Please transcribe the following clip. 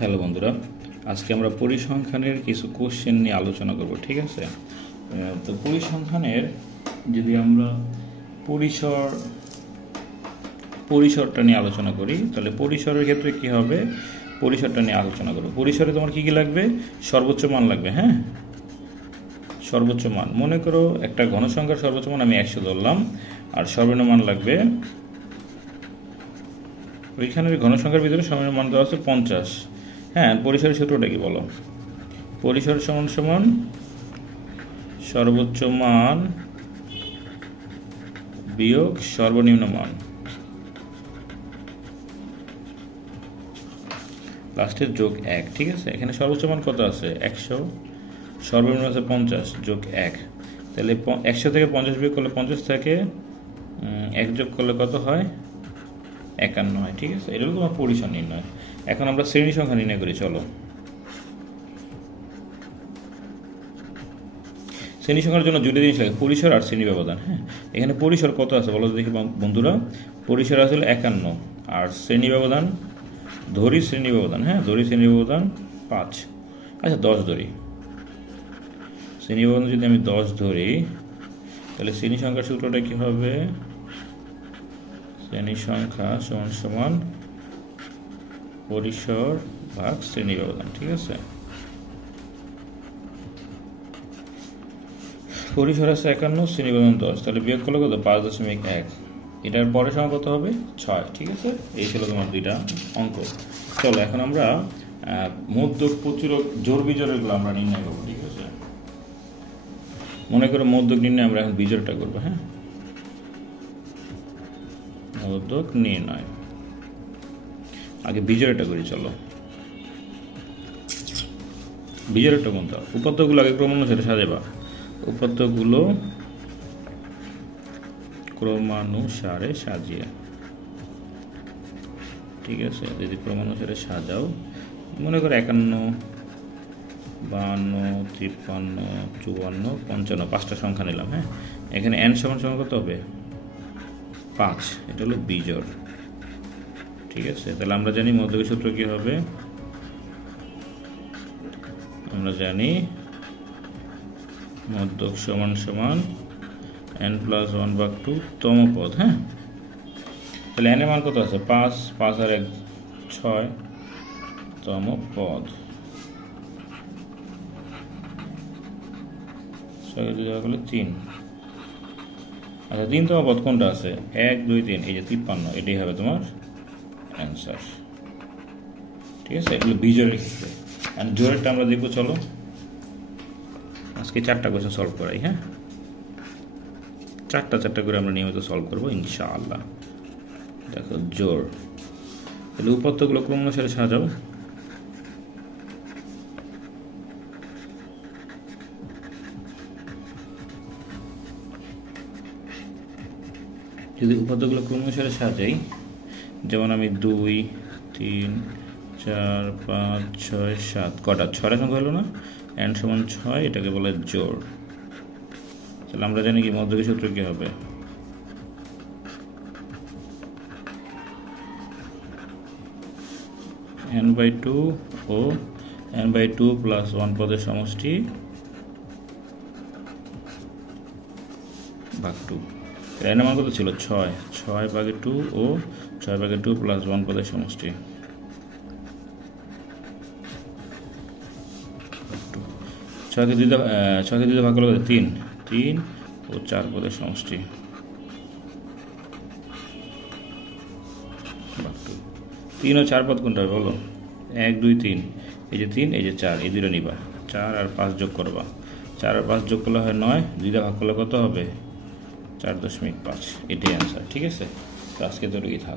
Hello বন্ধুরা, আজকে আমরা পরিসংখ্যানের কিছু কোশ্চেন নিয়ে আলোচনা করব। ঠিক আছে, তো পরিসংখ্যানের যদি আমরা পরিসরটা নিয়ে আলোচনা করি, তাহলে পরিসরের ক্ষেত্রে কি হবে, পরিসরটা নিয়ে আলোচনা করব। পরিসরে তোমার কি কি লাগবে? সর্বোচ্চ মান লাগবে। হ্যাঁ, সর্বোচ্চ মান। মনে করো একটা ঘনসংখ্যার সর্বোচ্চ মান আমি 100 ধরলাম, আর সর্বনিম্ন মান লাগবে, ওইখানের ঘনসংখ্যার ভিতরে সর্বনিম্ন মান দেওয়া আছে 50। হ্যাঁ, পরিসরের সূত্রটা কি বলো? পরিসর সমান সমান সর্বোচ্চ মান বিয়োগ সর্বনিম্ন মান, লাস্টের যোগ 1। ঠিক আছে, এখানে সর্বোচ্চ মান কত আছে? 100, সর্বনিম্ন আছে 50, যোগ 1। তাহলে 100 থেকে 50 বিয়োগ করলে 50 থেকে 1 যোগ করলে কত হয়? 51 হয়। ঠিক আছে, এটা হলো তোমার পরিসর নির্ণয়। এখন আমরা শ্রেণী সংখ্যা নির্ণয় করি। চলো, শ্রেণী সংখ্যার জন্য দুটো জিনিস লাগে, পরিসর আর শ্রেণী ব্যবধান। হ্যাঁ, এখানে পরিসর কত আছে বলো দেখি বন্ধুরা? পরিসর আসলে 51, আর শ্রেণী ব্যবধান, ধরি শ্রেণী ব্যবধান, হ্যাঁ ধরি শ্রেণী ব্যবধান 5। আচ্ছা 10 ধরি, শ্রেণী ব্যবধান যদি আমি 10 ধরি, তাহলে শ্রেণী সংখ্যার সূত্রটা কি হবে? শ্রেণী সংখ্যা সমান সমান পরিসর ভাগ শ্রেণী ব্যবধান। ঠিক আছে, পরিসর আছে 51, শ্রেণী ব্যবধান 10, তাহলে বিয়োগ করলে কত? 5.1। এটার পরের সংখ্যা কত হবে? 6। ঠিক আছে, এই ছিল তোমার দুইটা অঙ্ক। চলো এখন আমরা মধ্যক, প্রচুরক, জোড় বিজোড়গুলো আমরা নির্ণয় করবো। ঠিক আছে, মনে করো মধ্যক নির্ণয় আমরা এখন বিজোড়টা করবো। হ্যাঁ, মধ্যক নির্ণয়, আগে বিজোড়টা করি। চলো, বিজোড়টা কোনটা? উপাত্তগুলো আগে ক্রমানুসারে সাজাবা, উপাত্তগুলো ক্রমানুসারে সাজিয়ে। ঠিক আছে, যদি ক্রমানুসারে সাজাও, মনে করো 51, 52, 53, 54, 55, 5টা সংখ্যা নিলাম। হ্যাঁ, এখানে n সমান সমান কত হবে? 5। এটা হলো বিজোড়। ঠিক আছে, তাহলে আমরা জানি মধ্যকের সূত্র কি হবে? আমরা জানি মধ্যক সমান সমান n+1/2 তম পদ। হ্যাঁ, তাহলে n এর মান কত আছে? 5, 5 আর 1 6 তম পদ। 6 দেওয়া গেলে 3। আচ্ছা 3 তম পদ কোনটা আছে? 1 2 3, এই যে 53, এটাই হবে তোমার অ্যান্সার। ঠিক আছে, এগুলো বিজোড়ের ক্ষেত্রে। আর জোড়েরটা আমরা দেখবো। চলো, আজকে 4টা কোয়েশ্চেন সলভ করাই। হ্যাঁ, 4টা করে আমরা নিয়মিত সলভ করবো ইনশাআল্লাহ। দেখো জোড়, তাহলে উপাত্তগুলো ক্রমানুসারে সাজাও। যদি উপাত্তগুলো ক্রমানুসারে সাজাই, যেমন আমি 2 3 4 5 6 7, কটা? 6টা সংখ্যা হলো না? n সমান 6, এটাকে বলে জোড়। তাহলে আমরা জানি কি মধ্যকের সূত্র কি হবে? n/2 ও n/2 + 1 পদের সমষ্টি ভাগ 2। n এর মান কত ছিল? 6, 6/2 ও 6/2 + 1 পদের সমষ্টি। 6কে 2 ভাগ করলে 3, 3 ও 4 পদের সমষ্টি। 3 ও 4 পদ কোনটা হবে বলো? 1 2 3, এই যে 3, এই যে 4, এই দুটো নিবা। 4 আর 5 যোগ করবা, 4 আর 5 যোগ করলে হয় 9, 2টা ভাগ করলে কত হবে? 4.5। এটাই অ্যান্সার। ঠিক আছে, তো আজকে তো থাক।